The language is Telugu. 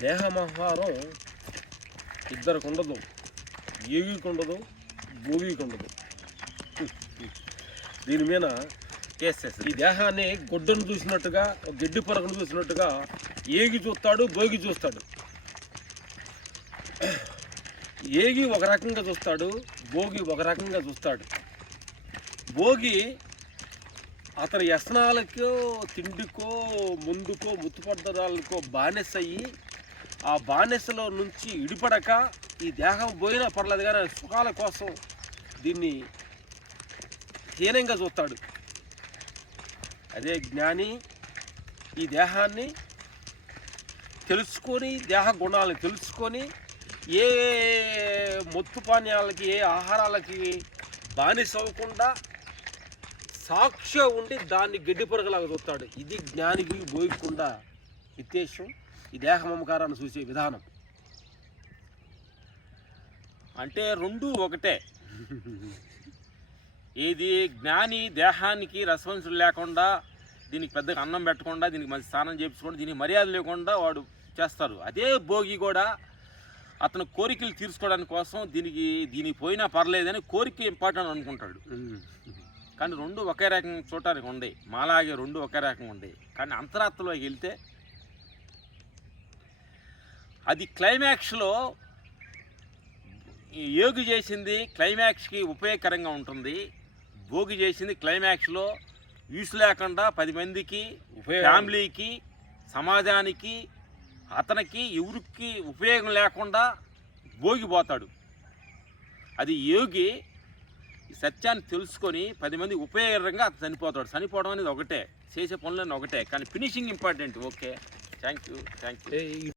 దేహమహారం ఇద్దరికి ఉండదు ఏగికి ఉండదు భోగికి ఉండదు దీని మీద ఈ దేహాన్ని గుడ్డను చూసినట్టుగా గడ్డి పొరకను చూసినట్టుగా ఏగి చూస్తాడు భోగి చూస్తాడు. ఏగి ఒక రకంగా చూస్తాడు భోగి ఒక రకంగా చూస్తాడు. భోగి అతని వ్యసనాలకో తిండికో ముందుకో ముత్తుపడ్డాలకో బానిస అయ్యి ఆ బానిసలో నుంచి ఇడిపడక ఈ దేహం పోయినా పర్లేదు కానీ సుఖాల కోసం దీన్ని హీనంగా చూస్తాడు. అదే జ్ఞాని ఈ దేహాన్ని తెలుసుకొని దేహ గుణాలను తెలుసుకొని ఏ మొత్తు పానీయాలకి ఏ ఆహారాలకి బానిస అవ్వకుండా సాక్ష్య ఉండి దాన్ని గడ్డి పొరగలాగా చూస్తాడు. ఇది జ్ఞానికి బోయకుండా విత్తేషం ఈ దేహ మమకారాన్ని చూసే విధానం. అంటే రెండు ఒకటే. ఇది జ్ఞాని దేహానికి రసవంశులు లేకుండా దీనికి పెద్దగా అన్నం పెట్టకుండా దీనికి మంచి స్నానం చేయించుకోండి దీనికి మర్యాద లేకుండా వాడు చేస్తారు. అదే భోగి కూడా అతను కోరికలు తీర్చుకోవడానికి కోసం దీనికి దీనికి పోయినా పర్లేదని కోరిక ఇంపార్టెంట్ అనుకుంటాడు. కానీ రెండు ఒకే రకం చూడటానికి ఉండే మాలాగే రెండు ఒకే రకంగా ఉండే కానీ అంతరాత్మలోకి వెళ్తే అది క్లైమాక్స్లో యోగి చేసింది క్లైమాక్స్కి ఉపయోగకరంగా ఉంటుంది. భోగి చేసింది క్లైమాక్స్లో యూస్ లేకుండా పది మందికి. ఫ్యామిలీకి సమాజానికి అతనికి ఎవరికి ఉపయోగం లేకుండా భోగిపోతాడు అది యోగి సత్యాన్ని తెలుసుకొని పది మంది ఉపయోగకరంగా అతను చనిపోతాడు. చనిపోవడం అనేది ఒకటే. చేసే పనులన్నీ ఒకటే. కానీ finishing important okay thank you thank you